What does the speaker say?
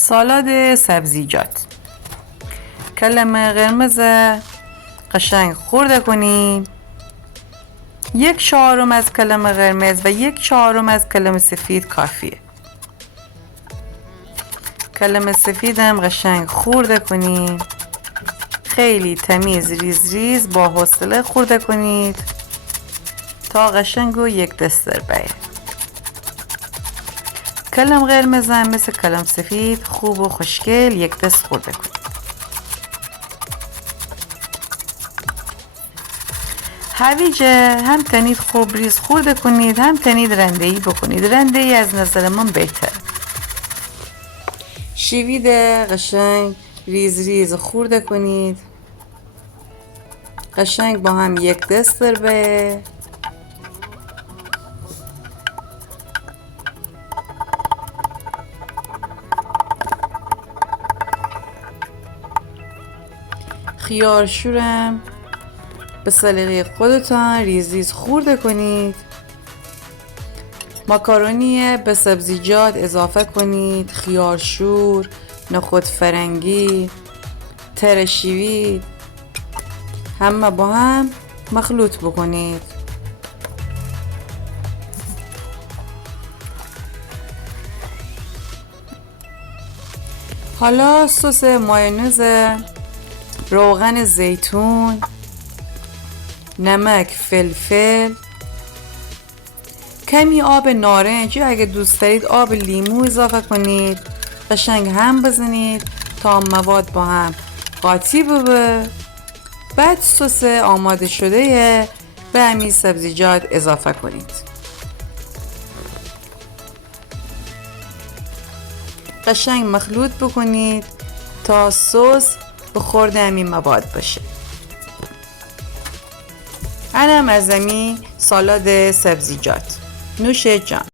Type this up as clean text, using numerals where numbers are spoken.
سالاد سبزیجات. کلم قرمز قشنگ خورده کنید. 1/4 از کلم قرمز و 1/4 از کلم سفید کافیه. کلم سفیدم قشنگ خورده کنید. خیلی تمیز ریز ریز با حوصله خورده کنید تا قشنگ و یک دستر بیه. کلم قرمزم مثل کلم سفید خوب و خوشگل یک دست خورده کنید. هویج هم تنید خوب ریز خورده کنید، هم تنید رنده‌ای بکنید. رنده‌ای از نظر من بهتر. شوید قشنگ ریز ریز خورده کنید. قشنگ با هم یک دستر به. خیار شورم به سلیقه خودتان ریز ریز خورده کنید. ماکارونی به سبزیجات اضافه کنید. خیار شور، نخود فرنگی، ترشیوی همه با هم مخلوط بکنید. حالا سس مایونز، روغن زیتون، نمک، فلفل، کمی آب نارنج یا اگه دوست دارید آب لیمو اضافه کنید. قشنگ هم بزنید تا مواد با هم قاطی بشه. بعد سس آماده شده به همین سبزیجات اضافه کنید. قشنگ مخلوط بکنید تا سس به خورد همین مواد باشه. اینم از همین سالاد سبزیجات. نوش جان.